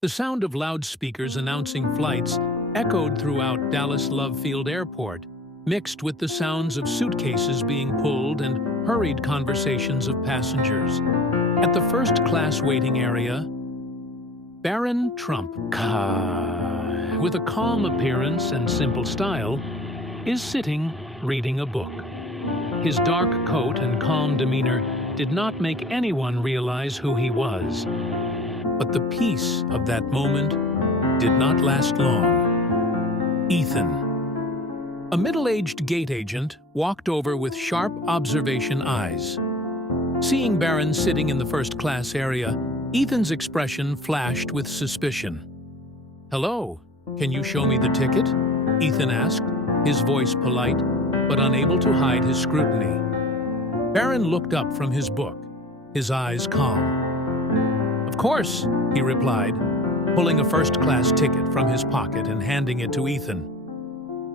The sound of loudspeakers announcing flights echoed throughout Dallas Love Field Airport, mixed with the sounds of suitcases being pulled and hurried conversations of passengers. At the first-class waiting area, Barron Trump, with a calm appearance and simple style, is sitting reading a book. His dark coat and calm demeanor did not make anyone realize who he was. But the peace of that moment did not last long. Ethan, a middle-aged gate agent, walked over with sharp observation eyes. Seeing Barron sitting in the first-class area, Ethan's expression flashed with suspicion. "Hello, can you show me the ticket?" Ethan asked, his voice polite, but unable to hide his scrutiny. Barron looked up from his book, his eyes calm. "Of course," he replied, pulling a first-class ticket from his pocket and handing it to Ethan.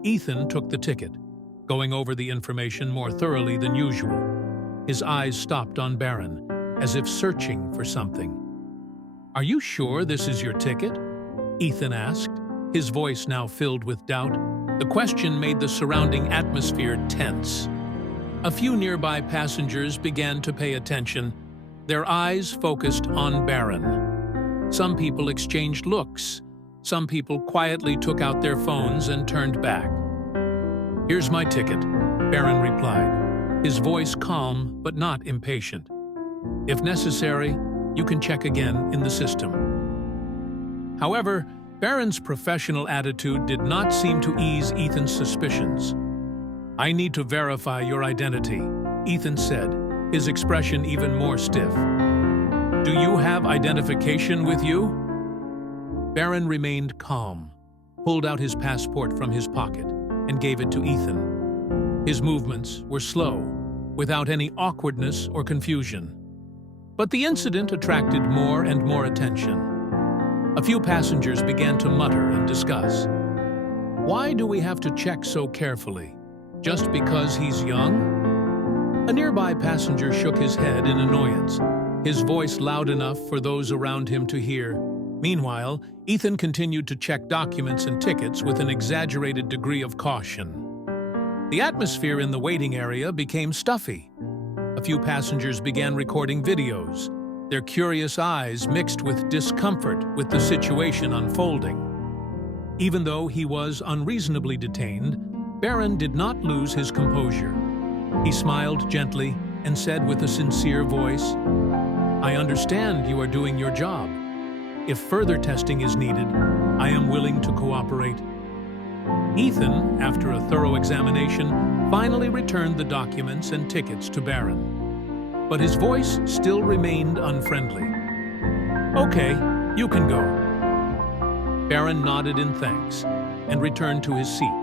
Ethan took the ticket, going over the information more thoroughly than usual. His eyes stopped on Barron, as if searching for something. "Are you sure this is your ticket?" Ethan asked, his voice now filled with doubt. The question made the surrounding atmosphere tense. A few nearby passengers began to pay attention, their eyes focused on Barron. Some people exchanged looks. Some people quietly took out their phones and turned back. "Here's my ticket," Barron replied, his voice calm but not impatient. "If necessary, you can check again in the system." However, Barron's professional attitude did not seem to ease Ethan's suspicions. "I need to verify your identity," Ethan said, his expression even more stiff. "Do you have identification with you?" Barron remained calm, pulled out his passport from his pocket, and gave it to Ethan. His movements were slow, without any awkwardness or confusion. But the incident attracted more and more attention. A few passengers began to mutter and discuss. "Why do we have to check so carefully? Just because he's young?" A nearby passenger shook his head in annoyance, his voice loud enough for those around him to hear. Meanwhile, Ethan continued to check documents and tickets with an exaggerated degree of caution. The atmosphere in the waiting area became stuffy. A few passengers began recording videos, their curious eyes mixed with discomfort with the situation unfolding. Even though he was unreasonably detained, Barron did not lose his composure. He smiled gently and said with a sincere voice, "I understand you are doing your job. If further testing is needed, I am willing to cooperate." Ethan, after a thorough examination, finally returned the documents and tickets to Barron. But his voice still remained unfriendly. "Okay, you can go." Barron nodded in thanks and returned to his seat,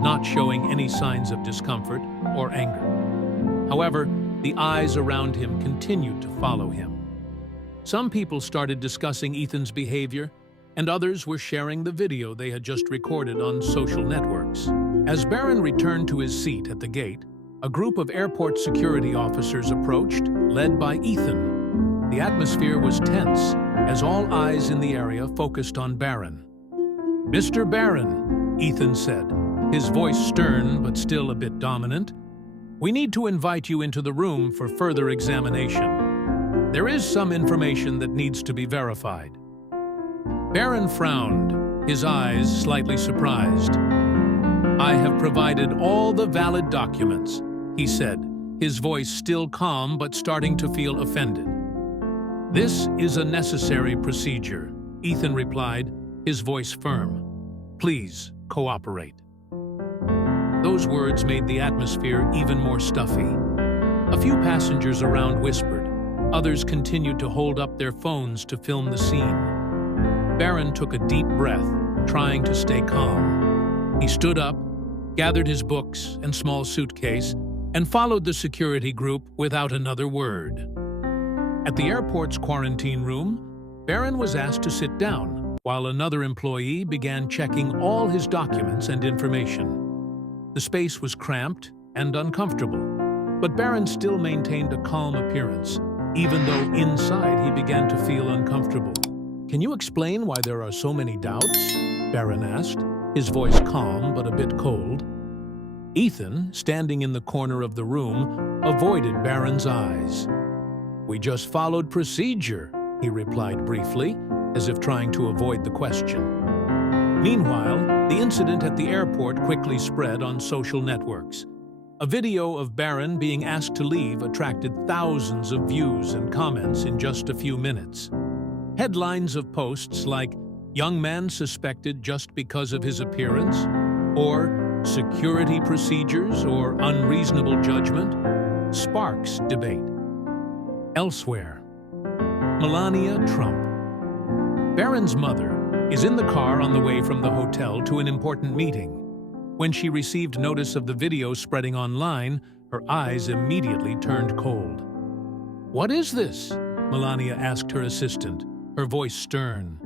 not showing any signs of discomfort or anger. However, the eyes around him continued to follow him. Some people started discussing Ethan's behavior, and others were sharing the video they had just recorded on social networks. As Barron returned to his seat at the gate, a group of airport security officers approached, led by Ethan. The atmosphere was tense, as all eyes in the area focused on Barron. "Mr. Barron," Ethan said, his voice stern but still a bit dominant, "we need to invite you into the room for further examination. There is some information that needs to be verified." Barron frowned, his eyes slightly surprised. "I have provided all the valid documents," he said, his voice still calm but starting to feel offended. "This is a necessary procedure," Ethan replied, his voice firm. "Please cooperate." Those words made the atmosphere even more stuffy. A few passengers around whispered. Others continued to hold up their phones to film the scene. Barron took a deep breath, trying to stay calm. He stood up, gathered his books and small suitcase, and followed the security group without another word. At the airport's quarantine room, Barron was asked to sit down, while another employee began checking all his documents and information. The space was cramped and uncomfortable, but Barron still maintained a calm appearance, even though inside he began to feel uncomfortable. Can you explain why there are so many doubts? Barron asked, his voice calm but a bit cold. Ethan, standing in the corner of the room, avoided Barron's eyes. "We just followed procedure," he replied briefly, as if trying to avoid the question. Meanwhile, the incident at the airport quickly spread on social networks. A video of Barron being asked to leave attracted thousands of views and comments in just a few minutes. Headlines of posts like, "Young man suspected just because of his appearance," or "Security procedures or unreasonable judgment," sparks debate. Elsewhere, Melania Trump. Barron's mother is in the car on the way from the hotel to an important meeting. When she received notice of the video spreading online, her eyes immediately turned cold. "What is this?" Melania asked her assistant, her voice stern.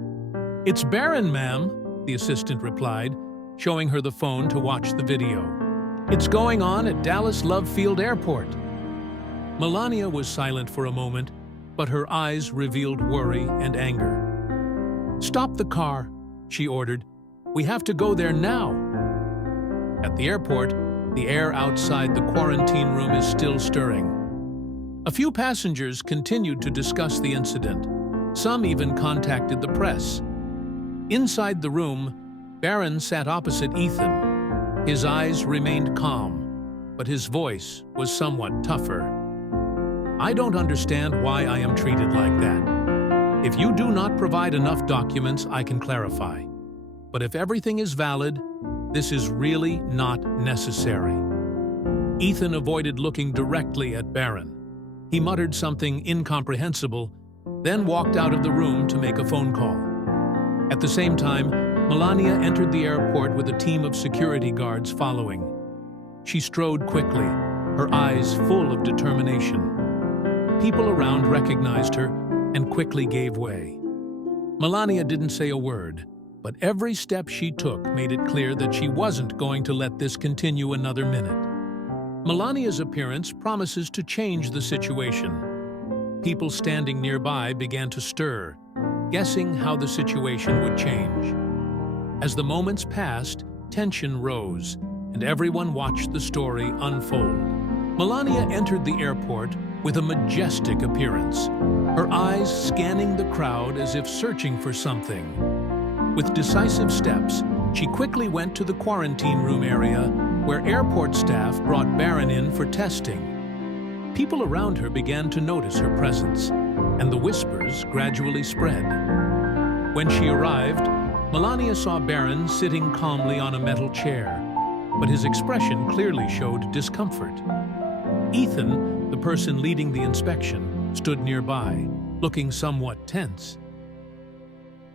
"It's Barron, ma'am," the assistant replied, showing her the phone to watch the video. "It's going on at Dallas Love Field Airport." Melania was silent for a moment, but her eyes revealed worry and anger. "Stop the car," she ordered. "We have to go there now." At the airport, the air outside the quarantine room is still stirring. A few passengers continued to discuss the incident. Some even contacted the press. Inside the room, Barron sat opposite Ethan. His eyes remained calm, but his voice was somewhat tougher. "I don't understand why I am treated like that. If you do not provide enough documents, I can clarify. But if everything is valid, this is really not necessary." Ethan avoided looking directly at Barron. He muttered something incomprehensible, then walked out of the room to make a phone call. At the same time, Melania entered the airport with a team of security guards following. She strode quickly, her eyes full of determination. People around recognized her and quickly gave way. Melania didn't say a word, but every step she took made it clear that she wasn't going to let this continue another minute. Melania's appearance promises to change the situation. People standing nearby began to stir, guessing how the situation would change. As the moments passed, tension rose, and everyone watched the story unfold. Melania entered the airport with a majestic appearance, her eyes scanning the crowd as if searching for something. With decisive steps, she quickly went to the quarantine room area where airport staff brought Barron in for testing. People around her began to notice her presence, and the whispers gradually spread. When she arrived, Melania saw Barron sitting calmly on a metal chair, but his expression clearly showed discomfort. Ethan, the person leading the inspection, stood nearby, looking somewhat tense.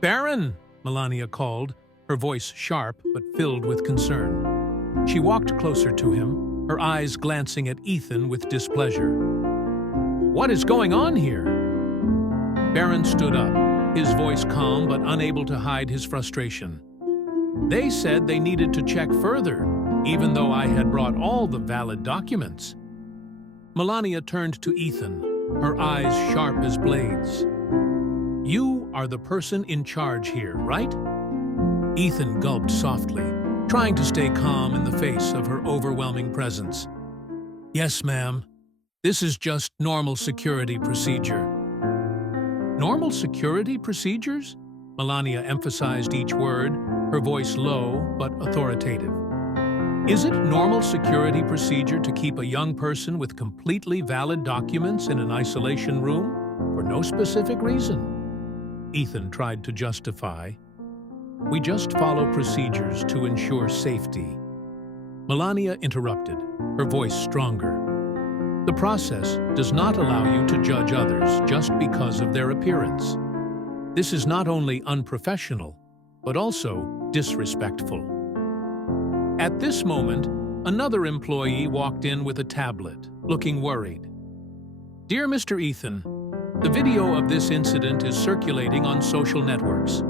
"Barron!" Melania called, her voice sharp but filled with concern. She walked closer to him, her eyes glancing at Ethan with displeasure. "What is going on here?" Barron stood up, his voice calm but unable to hide his frustration. "They said they needed to check further, even though I had brought all the valid documents." Melania turned to Ethan, her eyes sharp as blades. "You are the person in charge here, right?" Ethan gulped softly, trying to stay calm in the face of her overwhelming presence. "Yes, ma'am. This is just normal security procedure." "Normal security procedures?" Melania emphasized each word, her voice low but authoritative. "Is it normal security procedure to keep a young person with completely valid documents in an isolation room for no specific reason?" Ethan tried to justify. "We just follow procedures to ensure safety." Melania interrupted, her voice stronger. "The process does not allow you to judge others just because of their appearance. This is not only unprofessional, but also disrespectful." At this moment, another employee walked in with a tablet, looking worried. "Dear Mr. Ethan, the video of this incident is circulating on social networks.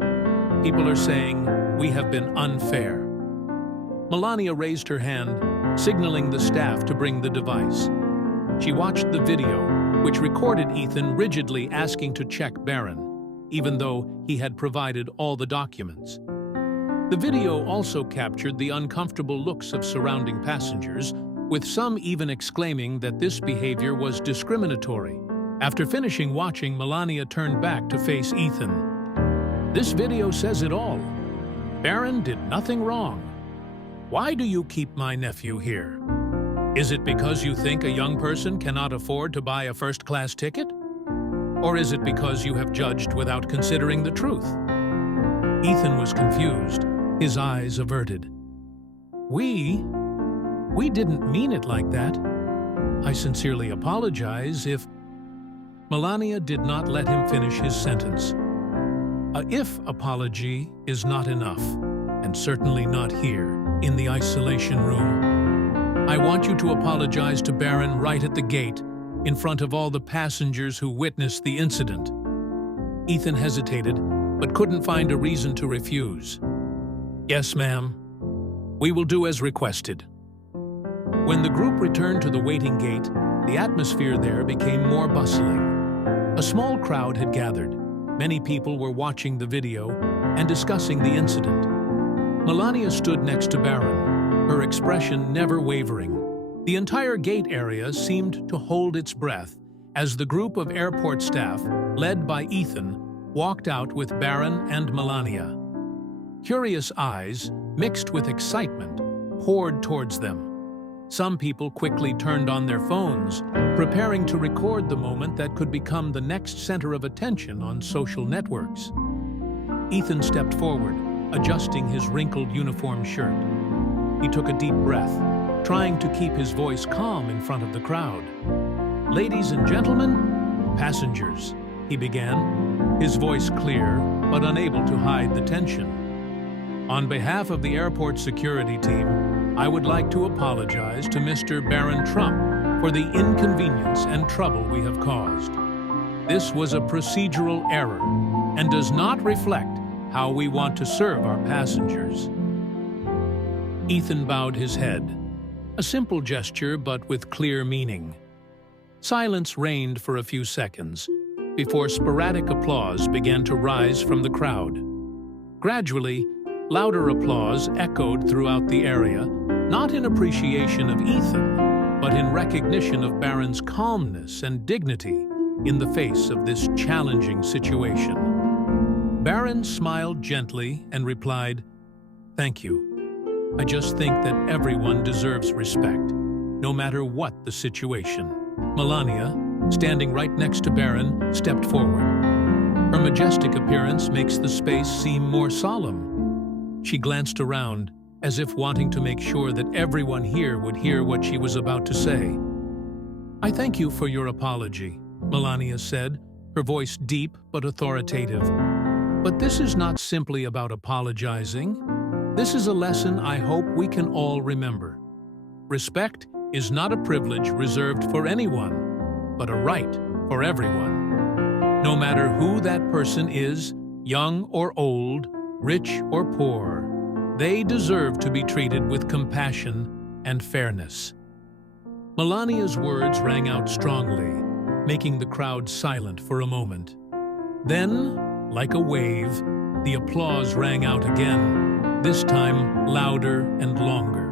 People are saying we have been unfair." Melania raised her hand, signaling the staff to bring the device. She watched the video, which recorded Ethan rigidly asking to check Barron, even though he had provided all the documents. The video also captured the uncomfortable looks of surrounding passengers, with some even exclaiming that this behavior was discriminatory. After finishing watching, Melania turned back to face Ethan. "This video says it all. Barron did nothing wrong. Why do you keep my nephew here? Is it because you think a young person cannot afford to buy a first-class ticket? Or is it because you have judged without considering the truth?" Ethan was confused, his eyes averted. We didn't mean it like that. I sincerely apologize if..." Melania did not let him finish his sentence. A "if" apology is not enough, and certainly not here, in the isolation room. "I want you to apologize to Barron right at the gate, in front of all the passengers who witnessed the incident." Ethan hesitated, but couldn't find a reason to refuse. "Yes, ma'am. We will do as requested." When the group returned to the waiting gate, the atmosphere there became more bustling. A small crowd had gathered. Many people were watching the video and discussing the incident. Melania stood next to Barron, her expression never wavering. The entire gate area seemed to hold its breath as the group of airport staff, led by Ethan, walked out with Barron and Melania. Curious eyes, mixed with excitement, poured towards them. Some people quickly turned on their phones, preparing to record the moment that could become the next center of attention on social networks. Ethan stepped forward, adjusting his wrinkled uniform shirt. He took a deep breath, trying to keep his voice calm in front of the crowd. "Ladies and gentlemen, passengers," he began, his voice clear but unable to hide the tension. "On behalf of the airport security team, I would like to apologize to Mr. Barron Trump for the inconvenience and trouble we have caused. This was a procedural error and does not reflect how we want to serve our passengers." Ethan bowed his head, a simple gesture but with clear meaning. Silence reigned for a few seconds before sporadic applause began to rise from the crowd. Gradually, louder applause echoed throughout the area, not in appreciation of Ethan, but in recognition of Barron's calmness and dignity in the face of this challenging situation. Barron smiled gently and replied, "Thank you. I just think that everyone deserves respect, no matter what the situation." Melania, standing right next to Barron, stepped forward. Her majestic appearance makes the space seem more solemn. She glanced around, as if wanting to make sure that everyone here would hear what she was about to say. "I thank you for your apology," Melania said, her voice deep but authoritative. "But this is not simply about apologizing. This is a lesson I hope we can all remember. Respect is not a privilege reserved for anyone, but a right for everyone. No matter who that person is, young or old, rich or poor, they deserve to be treated with compassion and fairness." Melania's words rang out strongly, making the crowd silent for a moment. Then, like a wave, the applause rang out again, this time louder and longer.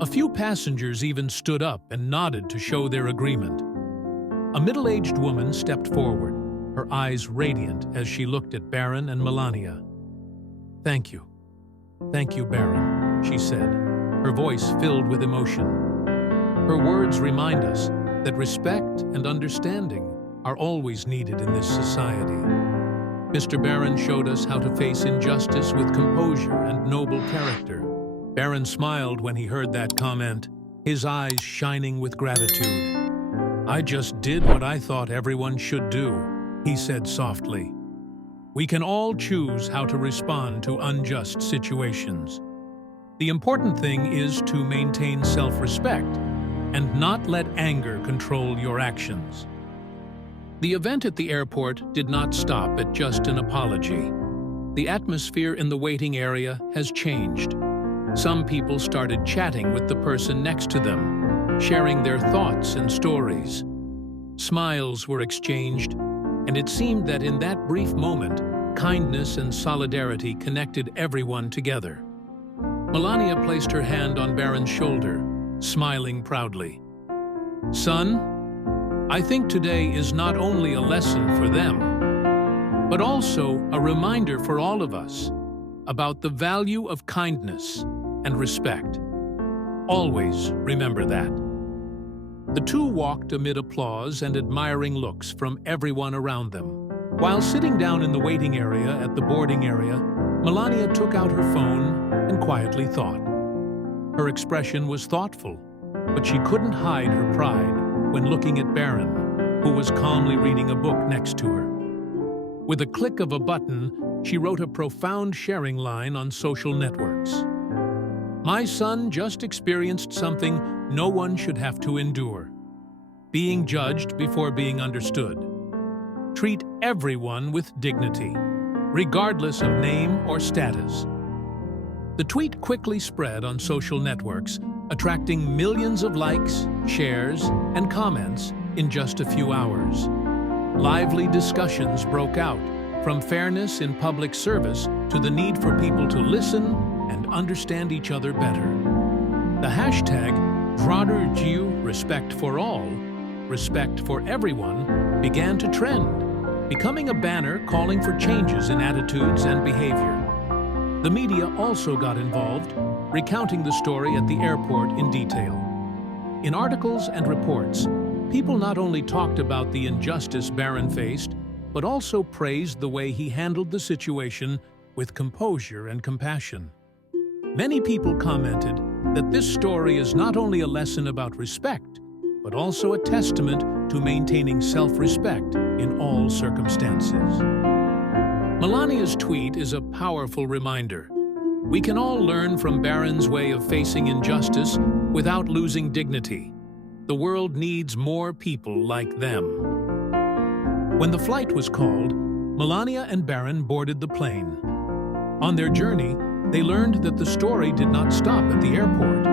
A few passengers even stood up and nodded to show their agreement. A middle-aged woman stepped forward, her eyes radiant as she looked at Barron and Melania. "Thank you. Thank you, Barron," she said, her voice filled with emotion. Her words remind us that respect and understanding are always needed in this society. Mr. Barron showed us how to face injustice with composure and noble character. Barron smiled when he heard that comment, his eyes shining with gratitude. "I just did what I thought everyone should do," he said softly. "We can all choose how to respond to unjust situations. The important thing is to maintain self-respect and not let anger control your actions." The event at the airport did not stop at just an apology. The atmosphere in the waiting area has changed. Some people started chatting with the person next to them, sharing their thoughts and stories. Smiles were exchanged, and it seemed that in that brief moment, kindness and solidarity connected everyone together. Melania placed her hand on Barron's shoulder, smiling proudly. "Son, I think today is not only a lesson for them, but also a reminder for all of us about the value of kindness and respect. Always remember that." The two walked amid applause and admiring looks from everyone around them. While sitting down in the waiting area at the boarding area, Melania took out her phone and quietly thought. Her expression was thoughtful, but she couldn't hide her pride when looking at Barron, who was calmly reading a book next to her. With a click of a button, she wrote a profound sharing line on social networks. "My son just experienced something no one should have to endure. Being judged before being understood. Treat everyone with dignity, regardless of name or status." The tweet quickly spread on social networks, attracting millions of likes, shares, and comments in just a few hours. Lively discussions broke out, from fairness in public service to the need for people to listen and understand each other better. The hashtag #Dronergiu Respect for All, Respect for Everyone, began to trend, becoming a banner calling for changes in attitudes and behavior. The media also got involved, recounting the story at the airport in detail. In articles and reports, people not only talked about the injustice Barron faced, but also praised the way he handled the situation with composure and compassion. Many people commented that this story is not only a lesson about respect, but also a testament to maintaining self-respect in all circumstances. Melania's tweet is a powerful reminder. We can all learn from Barron's way of facing injustice without losing dignity. The world needs more people like them. When the flight was called, Melania and Barron boarded the plane. On their journey, they learned that the story did not stop at the airport,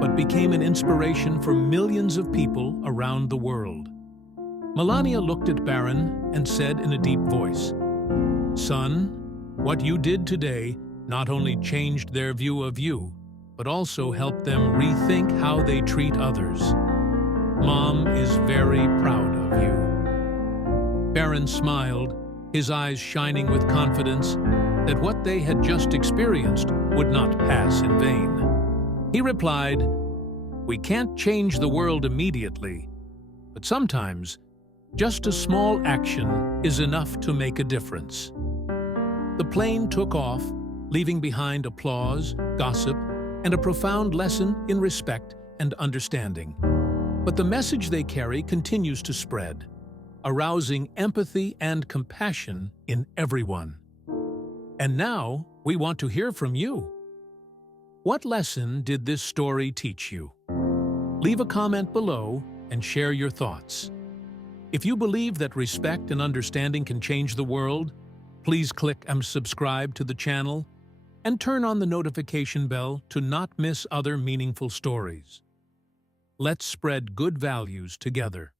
but became an inspiration for millions of people around the world. Melania looked at Barron and said in a deep voice, "Son, what you did today not only changed their view of you, but also helped them rethink how they treat others. Mom is very proud of you." Barron smiled, his eyes shining with confidence that what they had just experienced would not pass in vain. He replied, "We can't change the world immediately, but sometimes just a small action is enough to make a difference." The plane took off, leaving behind applause, gossip, and a profound lesson in respect and understanding. But the message they carry continues to spread, arousing empathy and compassion in everyone. And now, we want to hear from you. What lesson did this story teach you? Leave a comment below and share your thoughts. If you believe that respect and understanding can change the world, please click and subscribe to the channel and turn on the notification bell to not miss other meaningful stories. Let's spread good values together.